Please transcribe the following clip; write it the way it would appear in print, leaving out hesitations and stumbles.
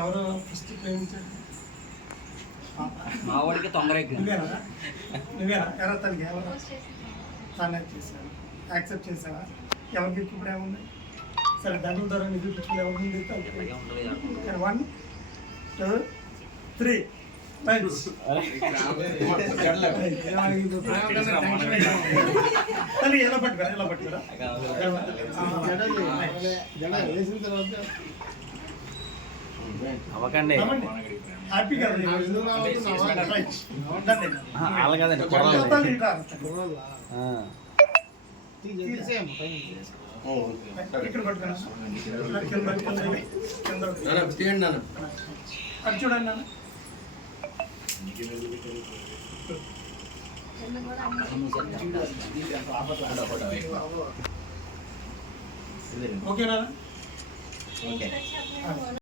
ఎవరు ఫస్ట్ ప్రేమించాడు? మా వాడికి తొందర నువ్వేనా ఎవరో తనకి ఎవరు తనే చేశాను యాక్సెప్ట్ చేసావా? ఎవరికి ఇప్పుడు ఏముంది? సరే దండల ద్వారా నిరూపించుకుని ఎవరు ముందు 1 2 3 ఎలా పట్టుకురా ఎలా పట్టుకురా అవ్వకండి హ్యాపీ కదా అలాగదండి ఇక్కడ పట్టుకున్నా అది చూడండి నాన్న. ఓకేనా? ఓకే